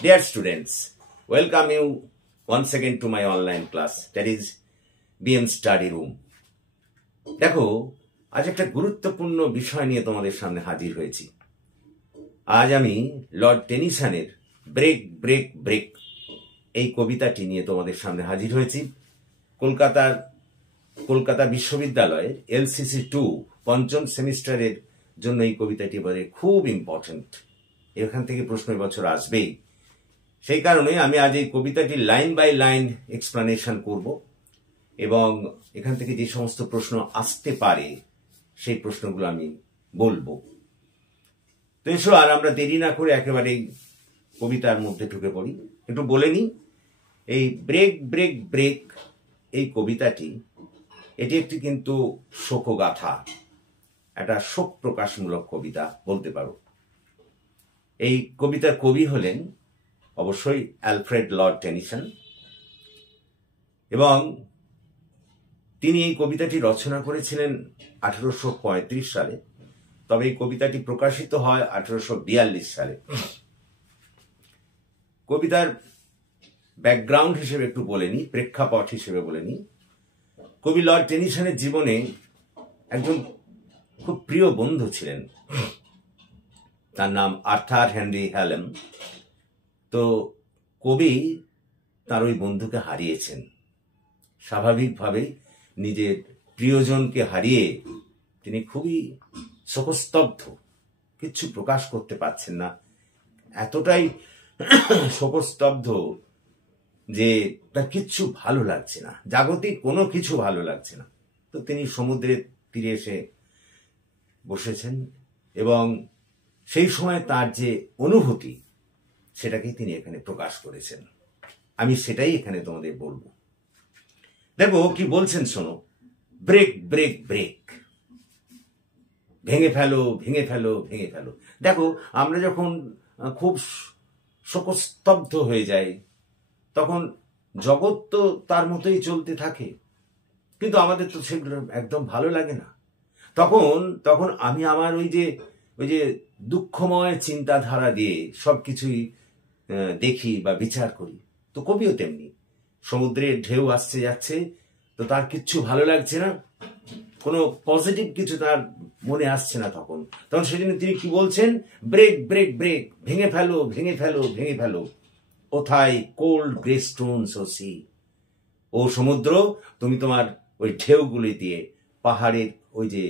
Dear students, welcome you once again to my online class, that is BM Study Room. দেখো, আজ একটা গুরুত্বপূর্ণ বিষয় নিয়ে তোমাদের সামনে হাজির হয়েছি। আজ আমি লর্ড টেনিসনের ব্রেক ব্রেক ব্রেক এই কবিতাটি নিয়ে তোমাদের সামনে হাজির হয়েছি। কলকাতা বিশ্ববিদ্যালয়ের LCC 2 পঞ্চম সেমিস্টারের জন্য এই কবিতাটি এবারে খুব ইম্পর্টেন্ট। এখান থেকে প্রশ্ন এবছর আসবেই। সেই কারণে আমি আজ এই কবিতাটি লাইন বাই লাইন এক্সপ্লানেশন করব এবং এখান থেকে যে সমস্ত প্রশ্ন আসতে পারে সেই প্রশ্নগুলো আমি বলবো। তো এসো আর আমরা দেরি না করে একেবারে কবিতার মধ্যে ঢুকে পড়ি। একটু বলে নিই, এই ব্রেক ব্রেক ব্রেক এই কবিতাটি এটি একটি কিন্তু শোকগাথা, একটা শোক প্রকাশমূলক কবিতা বলতে পারো। এই কবিতার কবি হলেন অবশ্যই অ্যালফ্রেড লর্ড টেনিসন এবং তিনি এই কবিতাটি রচনা করেছিলেন 1835 সালে, তবে এই কবিতাটি প্রকাশিত হয় 1842 সালে। কবিতার ব্যাকগ্রাউন্ড হিসেবে একটু বলে নিই, প্রেক্ষাপট হিসেবে বলে নিই। কবি লর্ড টেনিসনের জীবনে একজন খুব প্রিয় বন্ধু ছিলেন, তার নাম আর্থার হেনরি হ্যালেম। তো কবি তার ওই বন্ধুকে হারিয়েছেন। স্বাভাবিকভাবেই নিজের প্রিয়জনকে হারিয়ে তিনি খুবই শোকস্তব্ধ, কিচ্ছু প্রকাশ করতে পারছেন না। এতটাই শোকস্তব্ধ যে তার কিচ্ছু ভালো লাগছে না, জাগতিক কোনো কিছু ভালো লাগছে না। তো তিনি সমুদ্রের তীরে এসে বসেছেন এবং সেই সময় তার যে অনুভূতি সেটাকেই তিনি এখানে প্রকাশ করেছেন। আমি সেটাই এখানে তোমাদের বলবো। দেখো কি বলছেন, শোনো। ব্রেক ব্রেক ব্রেক, ভেঙে ফেলো ভেঙে ফেলো ভেঙে ফেলো। দেখো, আমরা যখন খুব শোকস্তব্ধ হয়ে যাই তখন জগৎ তো তার মতোই চলতে থাকে, কিন্তু আমাদের তো সেগুলো একদম ভালো লাগে না। তখন আমি আমার ওই যে দুঃখময় চিন্তাধারা দিয়ে সবকিছুই দেখি বা বিচার করি। তো কবিও তেমনি, সমুদ্রের ঢেউ আসছে যাচ্ছে, তো তার কিচ্ছু ভালো লাগছে না, কোনো পজিটিভ কিছু তার মনে আসছে না। তখন সেজন্য তিনি কি বলছেন, ব্রেক ব্রেক ব্রেক, ভেঙে ফেলো ভেঙে ফেলো ভেঙে ফেলো। কোথায় কোল্ড গ্রে স্টোনস ও সি, ও সমুদ্র তুমি তোমার ওই ঢেউগুলি দিয়ে পাহাড়ের ওই যে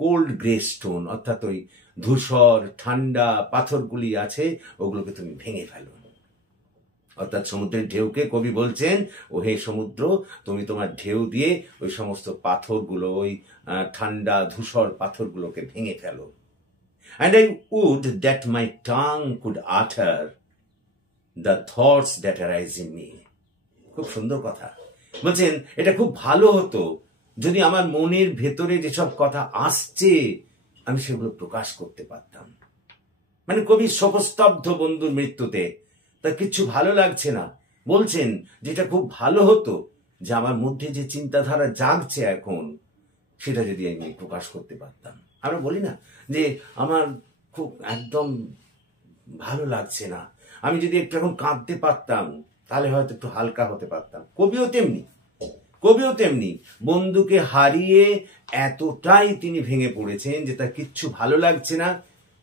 কোল্ড গ্রে স্টোন অর্থাৎ ওই ধূসর ঠান্ডা পাথরগুলি আছে ওগুলোকে তুমি ভেঙে ফেলো। অর্থাৎ সমুদ্রের ঢেউকে কবি বলছেন, ও হে সমুদ্র তুমি তোমার ঢেউ দিয়ে ওই সমস্ত পাথরগুলো, ওই ঠান্ডা ধূসর পাথরগুলোকে ভেঙে ফেলো। And I would that my tongue could utter the thoughts that arise in me. খুব সুন্দর কথা বলছেন। এটা খুব ভালো হতো যদি আমার মনের ভেতরে যেসব কথা আসছে আমি সেগুলো প্রকাশ করতে পারতাম। মানে কবি শোকস্তব্ধ বন্ধুর মৃত্যুতে, তার কিচ্ছু ভালো লাগছে না। বলছেন যেটা খুব ভালো হতো যে আমার মধ্যে যে চিন্তাধারা জাগছে এখন সেটা যদি আমি প্রকাশ করতে পারতাম। আমরা বলি না যে আমার খুব একদম ভালো লাগছে না, আমি যদি একটু এখন কাঁদতে পারতাম তাহলে হয়তো একটু হালকা হতে পারতাম। কবিও তেমনি বন্ধুকে হারিয়ে এতটাই তিনি ভেঙে পড়েছেন যে তার কিচ্ছু ভালো লাগছে না।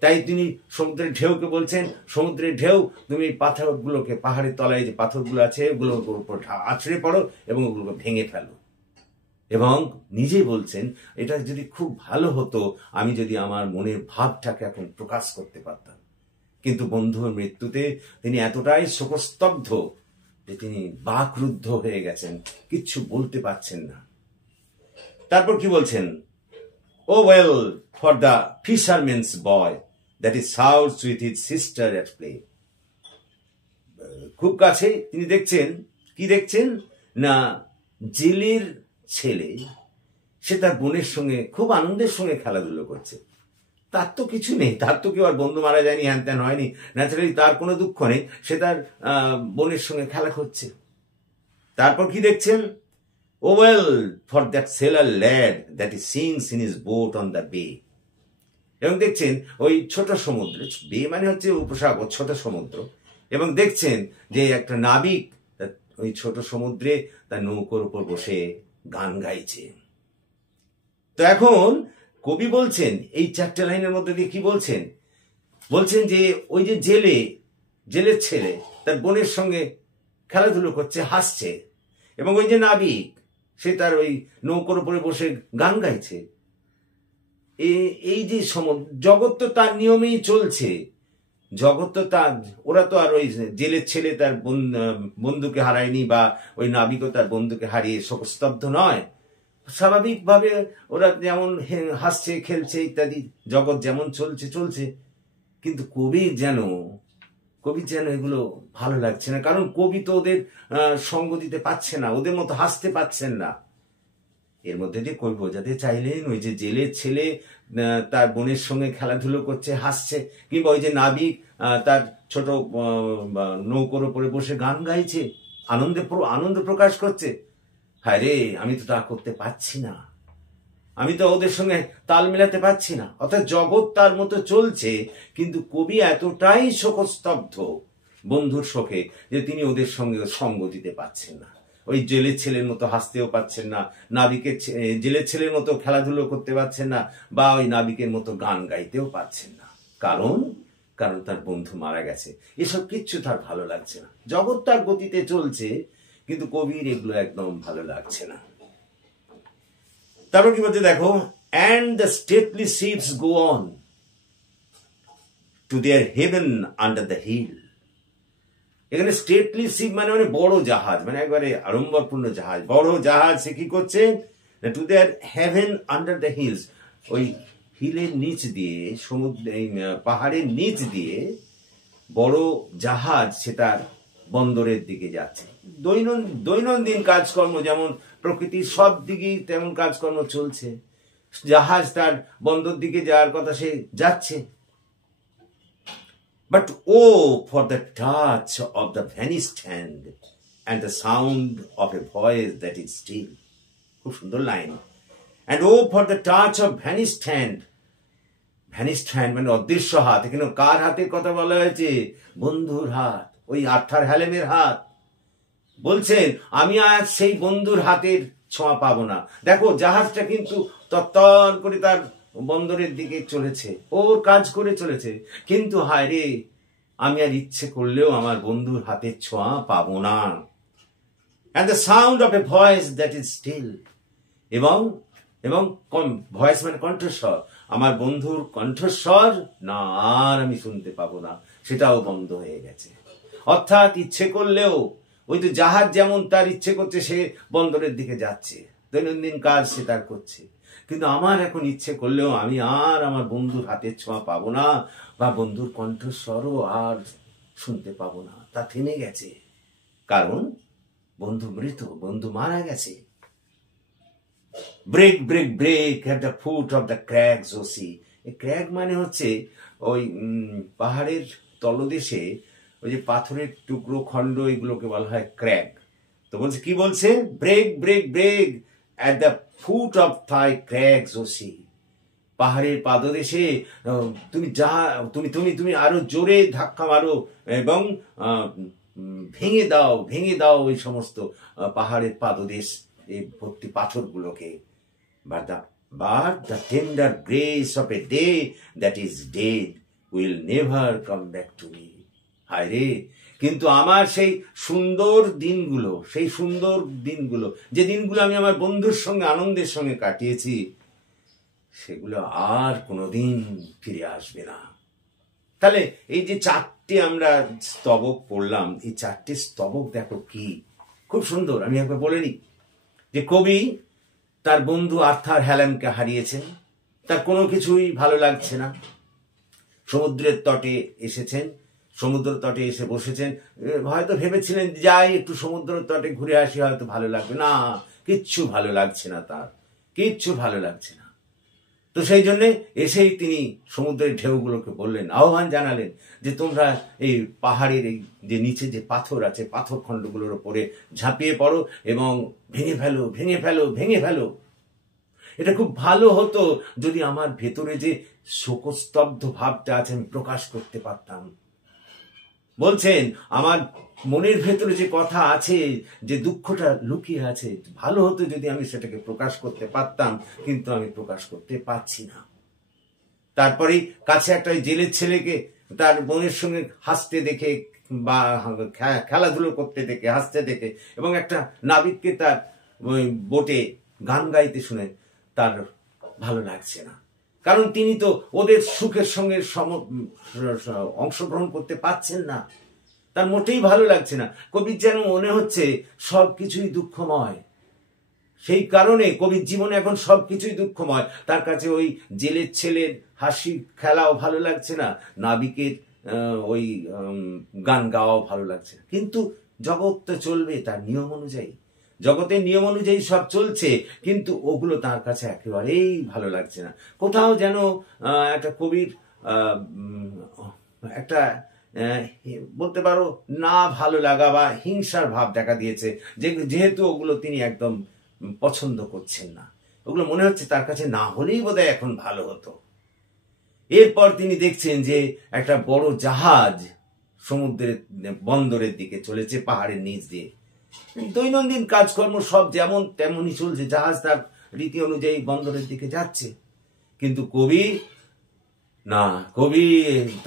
তাই তিনি সমুদ্রের ঢেউকে বলছেন, সমুদ্রের ঢেউ তুমি পাথরগুলোকে, পাহাড়ের তলায় যে পাথরগুলো আছে ওগুলোর উপর আছড়ে পড়ো এবং ওগুলোকে ভেঙে ফেলো। এবং নিজেই বলছেন এটা যদি খুব ভালো হতো আমি যদি আমার মনের ভাবটাকে এখন প্রকাশ করতে পারতাম। কিন্তু বন্ধুর মৃত্যুতে তিনি এতটাই শোকস্তব্ধ যে তিনি বাকরুদ্ধ হয়ে গেছেন, কিচ্ছু বলতে পারছেন না। তারপর কি বলছেন, O well for the fisherman's boy that is south with his sister at play. খুব কাছে তিনি দেখছেন না, জেলের ছেলে সে তার বোনের সঙ্গে খুব আনন্দের সঙ্গে খেলাধুলো করছে। তার তো কিছু নেই, তার তো কেউ আর বন্ধু মারা যায়নি, হ্যান ত্যান হয়নি, ন্যাচারালি তার কোনো দুঃখ নেই, সে তার বোনের সঙ্গে খেলা করছে। তারপর কি দেখছেন, O well for that sailor lad that is sings in his boat on the bay. এবং দেখছেন ওই ছোট সমুদ্রে, বে মানে হচ্ছে উপসাগর, ছোট সমুদ্র, এবং দেখছেন যে একটা নাবিক ওই ছোট সমুদ্রে তার নৌকোর উপর বসে গান গাইছে। তো এখন কবি বলছেন এই 4টে লাইনের মধ্যে দিয়ে কি বলছেন, বলছেন যে ওই যে জেলের ছেলে তার বোনের সঙ্গে খেলাধুলো করছে, হাসছে, এবং ওই যে নাবিক সে তার ওই নৌকোর উপরে বসে গান গাইছে। এই যে জগৎ তো তার নিয়মেই চলছে, জগৎ তো তার, ওরা তো আর ওই জেলের ছেলে তার বন্ধুকে হারায়নি, বা ওই নাবিকও তার বন্ধুকে হারিয়ে শোকস্তব্ধ নয়। স্বাভাবিকভাবে ওরা যেমন হাসছে, খেলছে ইত্যাদি, জগৎ যেমন চলছে। কিন্তু কবির যেন এগুলো ভালো লাগছে না, কারণ কবি তো ওদের সঙ্গ দিতে পারছে না, ওদের মতো হাসতে পারছেন না। এর মধ্যে দিয়ে কবি বোঝাতে চাইলেন ওই যে জেলের ছেলে তার বোনের সঙ্গে খেলাধুলো করছে, হাসছে, কিংবা ওই যে নাবিক তার ছোট নৌকোর উপরে বসে গান গাইছে, আনন্দ প্রকাশ করছে। হায় রে, আমি তো তা করতে পারছি না, আমি তো ওদের সঙ্গে তাল মেলাতে পারছি না। অর্থাৎ জগৎ তার মতো চলছে, কিন্তু কবি এতটাই শোকস্তব্ধ বন্ধুর শোকে যে তিনি ওদের সঙ্গে সঙ্গ দিতে পারছেন না। ওই জেলের ছেলের মতো হাসতেও পারছেন না, জেলের ছেলের মতো খেলাধুলো করতে পারছেন না, বা ওই নাবিকের মতো গান গাইতেও পারছেন না। কারণ তার বন্ধু মারা গেছে। এসব কিচ্ছু তার ভালো লাগছে না। জগৎ তার গতিতে চলছে, কিন্তু কবির এগুলো একদম ভালো লাগছে না। তারপর কি বলছে দেখো, and the stately ships go on to their haven under the hill। এখানে স্টেটলি শিপ মানে বড় জাহাজ, মানে একবারে আড়ম্বরপূর্ণ জাহাজ, বড় জাহাজ। সে কি করছে, to their haven under the hills, ওই হিলের নিচ দিয়ে, পাহাড়ের নিচ দিয়ে বড় জাহাজ সে তার বন্দরের দিকে যাচ্ছে। দৈনন্দিন কাজকর্ম যেমন প্রকৃতির সব দিকেই তেমন কাজকর্ম চলছে, জাহাজ তার বন্দর দিকে যাওয়ার কথা, সে যাচ্ছে। But oh, for the touch of the vanished hand and the sound of a voice that is still. খুব সুন্দর line. And oh, for the touch of vanished hand. Vanished hand মানে অদৃশ্য হাত। এখানে কার হাতের কথা বলা হয়েছে? বন্ধুর হাত, ওই আর্থার হ্যালেমের হাত। বলছেন আমি আজ সেই বন্ধুর হাতের ছোঁয়া পাবো না। দেখো জাহাজটা কিন্তু তত্তর করে তার বন্দরের দিকে চলেছে, ওর কাজ করে চলেছে, কিন্তু হায় রে, আমি আর ইচ্ছে করলেও আমার বন্ধুর হাতের ছোঁয়া পাবো না। and the sound of a voice that is still, এবং ভয়েস মানে কণ্ঠস্বর, আমার বন্ধুর কণ্ঠস্বর না আর আমি শুনতে পাবো না, সেটাও বন্ধ হয়ে গেছে। অর্থাৎ ইচ্ছে করলেও ওই তো জাহাজ যেমন তার ইচ্ছে করছে, সে বন্দরের দিকে যাচ্ছে, দৈনন্দিন কাজ সে তার করছে, কিন্তু আমার এখন ইচ্ছে করলেও আমি আর আমার বন্ধুর হাতের ছোঁয়া পাবো না, বা বন্ধুর কণ্ঠস্বরও আর শুনতে পাবো না। তা থেমে গেছে, কারণ বন্ধু মৃত, বন্ধু মারা গেছে। Break break break at the foot of the crags O sea. Crag মানে হচ্ছে ওই পাহাড়ের তলদেশে ওই যে পাথরের টুকরো খণ্ড, এগুলোকে বলা হয় ক্র্যাগ। তো বলছে কি বলছে, break break break at the foot of thy crags O sea. পাহাড়ের পাদদেশে তুমি আরো জোরে ধাক্কা মারো এবং ভেঙে দাও ওই সমস্ত পাহাড়ের পাদদেশ, এই ভর্তি পাথরগুলোকে। but the tender grace of a day that is dead will never come back to me। হায় রে, কিন্তু আমার সেই সুন্দর দিনগুলো, যে দিনগুলো আমি আমার বন্ধুর সঙ্গে আনন্দের সঙ্গে কাটিয়েছি, সেগুলো আর কোনোদিন ফিরে আসবে না। তাহলে এই যে 4টে আমরা স্তবক পড়লাম, এই 4টে স্তবক দেখো কি খুব সুন্দর। আমি একবার বলে নিই যে কবি তার বন্ধু আর্থার হ্যালেমকে হারিয়েছেন, তার কোনো কিছুই ভালো লাগছে না। সমুদ্রের তটে এসেছেন, সমুদ্র তটে এসে বসেছেন, হয়তো ভেবেছিলেন যাই একটু সমুদ্র তটে ঘুরে আসি, হয়তো ভালো লাগবে না, কিচ্ছু ভালো লাগছে না, তার কিচ্ছু ভালো লাগছে না। তো সেই জন্যে এসেই তিনি সমুদ্রের ঢেউগুলোকে বললেন, আহ্বান জানালেন যে তোমরা এই পাহাড়ের এই যে নিচে যে পাথর আছে, পাথর খণ্ডগুলোর উপরে ঝাঁপিয়ে পড়ো এবং ভেঙে ফেলো। এটা খুব ভালো হতো যদি আমার ভেতরে যে শোকস্তব্ধ ভাবটা আছে আমি প্রকাশ করতে পারতাম। বলছেন আমার মনের ভেতরে যে কথা আছে, যে দুঃখটা লুকিয়ে আছে, ভালো হতো যদি আমি সেটাকে প্রকাশ করতে পারতাম, কিন্তু আমি প্রকাশ করতে পারছি না। তারপরে কাছে একটা জেলের ছেলেকে তার বোনের সঙ্গে হাসতে দেখে বা খেলাধুলো করতে দেখে, হাসতে দেখে, এবং একটা নাবিককে তার বোটে গান গাইতে শুনে তার ভালো লাগছে না, কারণ তিনি তো ওদের সুখের সঙ্গে অংশগ্রহণ করতে পারছেন না, তার মোটেই ভালো লাগছে না। কবির যেন মনে হচ্ছে সবকিছুই দুঃখময়। সেই কারণে কবির জীবনে এখন সবকিছুই দুঃখময়। তার কাছে ওই জেলের ছেলের হাসি খেলাও ভালো লাগছে না, নাবিকের ওই গান গাওয়াও ভালো লাগছে না। কিন্তু জগৎ তো চলবে তার নিয়ম অনুযায়ী, জগতের নিয়ম অনুযায়ী সব চলছে, কিন্তু ওগুলো তার কাছে একেবারেই ভালো লাগছে না। কোথাও যেন একটা কবির একটা বলতে পারো না ভালো লাগা বা হিংসার ভাব দেখা দিয়েছে, যেহেতু ওগুলো তিনি একদম পছন্দ করছেন না। ওগুলো মনে হচ্ছে তার কাছে না হলেই বোধহয় এখন ভালো হতো। এরপর তিনি দেখছেন যে একটা বড় জাহাজ সমুদ্রের বন্দরের দিকে চলেছে, পাহাড়ের নিচ দিয়ে। দৈনন্দিন কাজকর্ম সব যেমন তেমনই চলছে, জাহাজ তার রীতি অনুযায়ী বন্দরের দিকে যাচ্ছে। কিন্তু কবি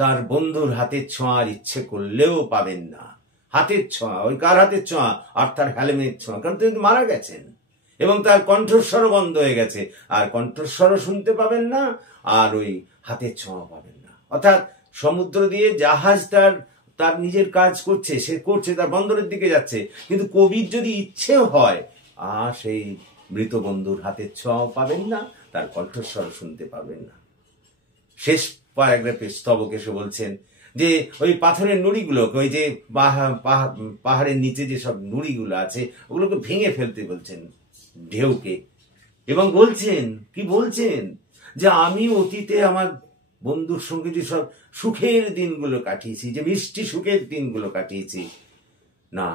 তার বন্ধুর হাতের ছোঁয়ার ইচ্ছে করলেও পাবেন না। হাতের ছোঁয়া, ওই কার হাতের ছোঁয়া? আর তার হেলমেট ছোঁয়া, কারণ তিনি মারা গেছেন এবং তার কণ্ঠস্বরও বন্ধ হয়ে গেছে, আর কণ্ঠস্বরও শুনতে পাবেন না, আর ওই হাতের ছোঁয়া পাবেন না। অর্থাৎ সমুদ্র দিয়ে জাহাজ তার নিজের কাজ করছে, সে করছে, তার বন্দরের দিকে যাচ্ছে, কিন্তু কবির যদি ইচ্ছেও হয় সেই মৃত বন্ধুর হাতের ছোঁয়াও পাবেন না, তার কণ্ঠস্বরও শুনতে পাবেন না। শেষ প্যারাগ্রাফে স্তবক এসে বলছেন যে ওই পাথরের নুড়িগুলোকে, ওই যে পাহাড়ের নিচে যে সব নুড়িগুলো আছে, ওগুলোকে ভেঙে ফেলতে বলছেন ঢেউকে, এবং বলছেন কি বলছেন যে আমি অতীতে আমার বন্ধুর সঙ্গে যে সব সুখের দিনগুলো কাটিয়েছি, যে মিষ্টি সুখের দিনগুলো কাটিয়েছি, না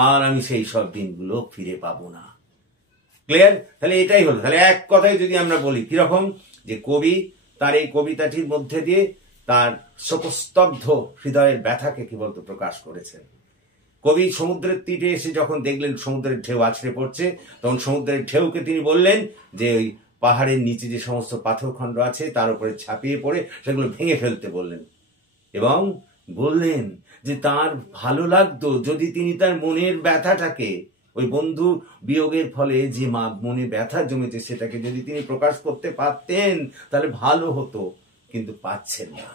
আর আমি সেই সব দিনগুলো ফিরে পাবো না। ক্লিয়ার? তাহলে এটাই হলো। তাহলে এক কথায় যদি আমরা বলি কিরকম, যে কবি তার এই কবিতাটির মধ্যে দিয়ে তার শোকস্তব্ধ হৃদয়ের ব্যথাকে কি বলতো প্রকাশ করেছেন। কবি সমুদ্রের তীরে এসে যখন দেখলেন সমুদ্রের ঢেউ আছড়ে পড়ছে, তখন সমুদ্রের ঢেউকে তিনি বললেন যে ওই পাহাড়ের নিচে যে সমস্ত পাথরখণ্ড আছে তার উপরে ছাপিয়ে পড়ে সেগুলো ভেঙে ফেলতে বললেন, এবং বললেন যে তার ভালো লাগতো যদি তিনি তার মনের ব্যথাটাকে, ওই বন্ধু বিয়োগের ফলে যে মনে ব্যথা জমেছে সেটাকে যদি তিনি প্রকাশ করতে পারতেন তাহলে ভালো হতো, কিন্তু পাচ্ছেন না।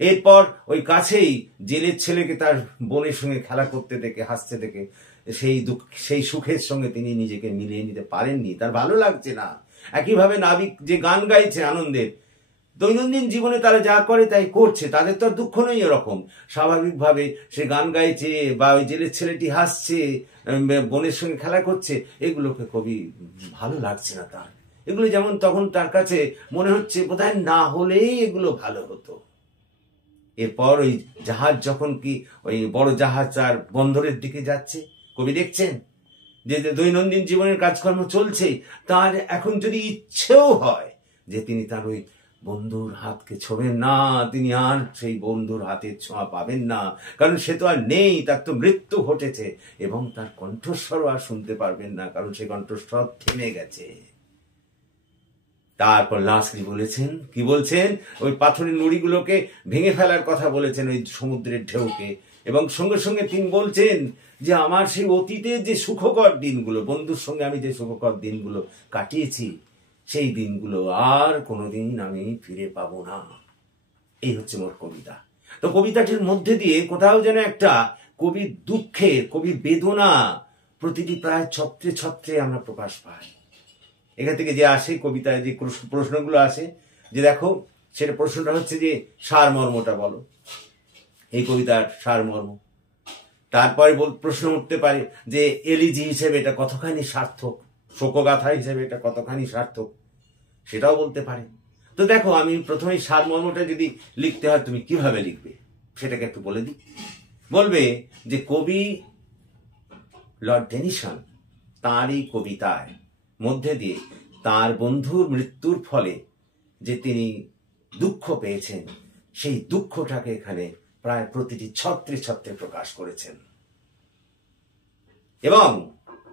এরপর ওই কাছেই জেলের ছেলেকে তার বোনের সঙ্গে খেলা করতে দেখে, হাসতে দেখে সেই সুখের সঙ্গে তিনি নিজেকে মিলিয়ে নিতে পারেননি, তার ভালো লাগছে না। একইভাবে নাবিক যে গান গাইছে আনন্দের, দৈনন্দিন জীবনে তারা যা করে তাই করছে, তাদের তো আর দুঃখ নেই এরকম, স্বাভাবিকভাবে সে গান গাইছে বা ওই জেলের ছেলেটি হাসছে, বোনের সঙ্গে খেলা করছে, এগুলোকে কবি ভালো লাগছে না তার। এগুলো যেমন তখন তার কাছে মনে হচ্ছে বোধহয় না হলেই এগুলো ভালো হতো। এরপর ওই জাহাজ যখন কি ওই বড় জাহাজ তার বন্দরের দিকে যাচ্ছে, কবি দেখছেন যে দৈনন্দিন জীবনের কাজকর্ম চলছে, তার এখন যদি ইচ্ছেও হয় যে তিনি তার ওই বন্ধুর হাতকে ছোঁবেন না, তিনি আর সেই বন্ধুর হাতের ছোঁয়া পাবেন না, কারণ সে তো আর নেই, তার তো মৃত্যু ঘটেছে, এবং তার কণ্ঠস্বরও আর শুনতে পারবেন না, কারণ সেই কণ্ঠস্বর থেমে গেছে। তারপর লাস্ট কি বলছেন, ওই পাথরের নুড়িগুলোকে ভেঙে ফেলার কথা বলেছেন ওই সমুদ্রের ঢেউকে, এবং সঙ্গে সঙ্গে তিনি বলছেন যে আমার সেই অতীতের যে সুখকর দিনগুলো, বন্ধুর সঙ্গে আমি যে সুখকর দিনগুলো কাটিয়েছি, সেই দিনগুলো আর কোনোদিন আমি ফিরে পাবো না। এই হচ্ছে মোর কবিতা। তো কবিতাটির মধ্যে দিয়ে কোথাও যেন একটা কবির দুঃখের, কবির বেদনা প্রতিটি প্রায় ছত্রে ছত্রে আমরা প্রকাশ পাই। এখান থেকে যে আসে কবিতায় যে প্রশ্নগুলো আসে, যে দেখো সেটা প্রশ্নটা হচ্ছে যে সারমর্মটা বলো, এই কবিতার সারমর্ম। তারপরে প্রশ্ন উঠতে পারে যে এলিজি হিসেবে এটা কতখানি সার্থক, শোকগাথা হিসেবে এটা কতখানি সার্থক, সেটাও বলতে পারে। তো দেখো আমি প্রথমে সারমর্মটা যদি লিখতে হয় তুমি কিভাবে লিখবে সেটাকে একটু বলে দিই। বলবে যে কবি লর্ড টেনিসন তার এই কবিতায় মধ্যে দিয়ে তার বন্ধুর মৃত্যুর ফলে যে তিনি দুঃখ পেয়েছেন, সেই দুঃখটাকে এখানে প্রায় প্রতিটি ছত্রে ছত্রে প্রকাশ করেছেন। এবং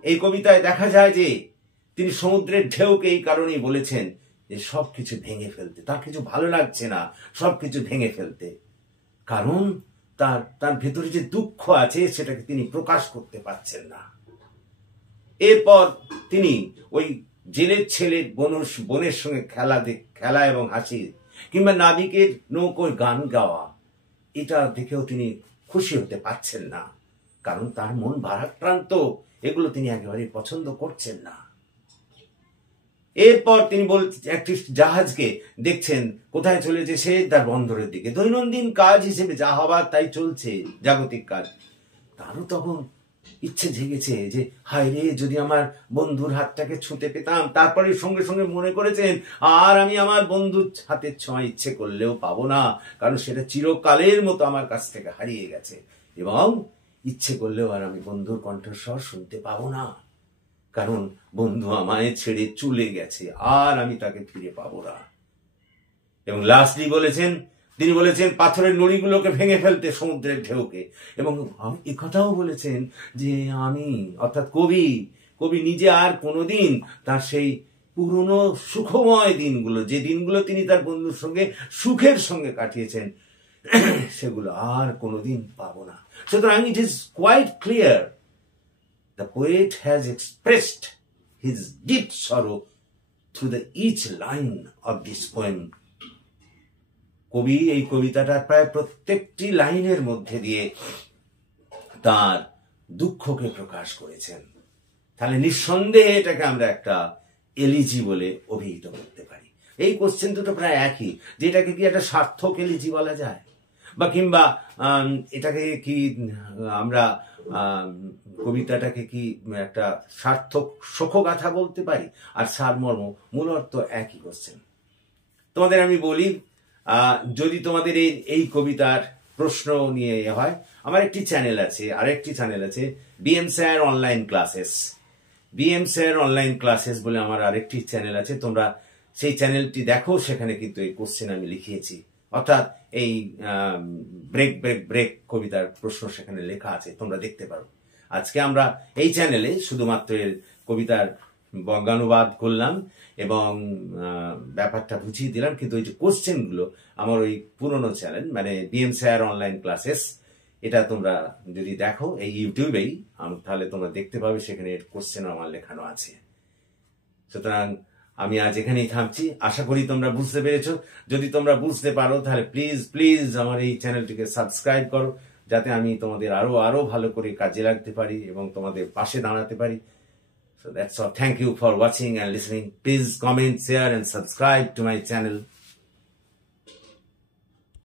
এই কবিতায় দেখা যায় যে তিনি সমুদ্রের ঢেউকে এই কারণেই বলেছেন যে সবকিছু ভেঙে ফেলতে, তার কিছু ভালো লাগছে না সবকিছু ভেঙে ফেলতে, কারণ তার ভেতরে যে দুঃখ আছে সেটাকে তিনি প্রকাশ করতে পারছেন না। এরপর তিনি ওই জেলের ছেলে বোনের সঙ্গে খেলা এবং হাসি, কিংবা নাবিকের নৌকোয় গান গাওয়া, এটা দেখেও তিনি খুশি হতে পারছেন না, কারণ তার মন ভারাক্রান্ত, এগুলো তিনি একেবারেই পছন্দ করছেন না। এরপর তিনি একটি জাহাজকে দেখছেন কোথায় চলেছে, সে তার বন্দরের দিকে, দৈনন্দিন কাজ হিসেবে যা হবার তাই চলছে, জাগতিক কাজ। তারও তখন ইচ্ছে জেগেছে যে হায় রে, যদি আমার বন্ধুর হাতটাকে ছুঁতে পেতাম। তারপরে সঙ্গে সঙ্গে মনে করেছেন আর আমি আমার বন্ধুর হাতের ছোঁয়া ইচ্ছে করলেও পাবো না, কারণ সেটা চিরকালের মতো আমার কাছ থেকে হারিয়ে গেছে, এবং ইচ্ছে করলেও আর আমি বন্ধুর কণ্ঠস্বর শুনতে পাবো না, কারণ বন্ধু আমায় ছেড়ে চলে গেছে, আর আমি তাকে ফিরে পাবো না। এবং লাস্টলি তিনি বলেছেন পাথরের নুড়িগুলোকে ভেঙে ফেলতে সমুদ্রের ঢেউকে। এবং এ কথাও বলেছেন যে আমি, অর্থাৎ কবি নিজে আর কোনোদিন তার সেই পুরনো সুখময় দিনগুলো, যে দিনগুলো তিনি তার বন্ধুর সঙ্গে সুখের সঙ্গে কাটিয়েছেন, সেগুলো আর কোনোদিন পাবো না। সুতরাং it is quite clear the poet has expressed his deep sorrow through each line of this poem. কবি এই কবিতাটার প্রায় প্রত্যেকটি লাইনের মধ্যে দিয়ে তার দুঃখকে প্রকাশ করেছেন। তাহলে নিঃসন্দেহে এটাকে আমরা একটা এলিজি বলে অভিহিত করতে পারি। এই কোশ্চেন দুটো প্রায় একই, যেটাকে কি একটা সার্থক এলিজি বলা যায়, বা কিংবা এটাকে কি আমরা কবিতাটাকে কি একটা সার্থক শোকগাথা বলতে পারি? আর সারমর্ম মূল অর্থ একই কোশ্চেন। তোমাদের আমি বলি, যদি তোমাদের এই কবিতার প্রশ্ন নিয়ে হয়, আমার একটি চ্যানেল আছে, আরেকটি চ্যানেল আছে BM sir online classes. BM sir online classes বলে আমার আরেকটি চ্যানেল আছে, তোমরা সেই চ্যানেলটি দেখো, সেখানে কিন্তু এই কোশ্চেন আমি লিখিয়েছি, অর্থাৎ এই ব্রেক ব্রেক ব্রেক কবিতার প্রশ্ন সেখানে লেখা আছে, তোমরা দেখতে পারো। আজকে আমরা এই চ্যানেলে শুধুমাত্র এর কবিতার বঙ্গানুবাদ করলাম এবং ব্যাপারটা বুঝিয়ে দিলাম, কিন্তু ওই যে কোশ্চেনগুলো আমার ওই পুরনো চ্যানেল, মানে বিএম স্যার অনলাইন ক্লাসেস, এটা তোমরা যদি দেখো এই ইউটিউবেই, তাহলে তোমরা দেখতে পাবে সেখানে কোশ্চেন আমার লেখানো আছে। সুতরাং আমি আজ এখানেই থামছি, আশা করি তোমরা বুঝতে পেরেছো। যদি তোমরা বুঝতে পারো তাহলে প্লিজ প্লিজ আমার এই চ্যানেলটিকে সাবস্ক্রাইব করো, যাতে আমি তোমাদের আরো ভালো করে কাজে লাগতে পারি এবং তোমাদের পাশে দাঁড়াতে পারি। So that's all. Thank you for watching and listening. Please comment, share and subscribe to my channel.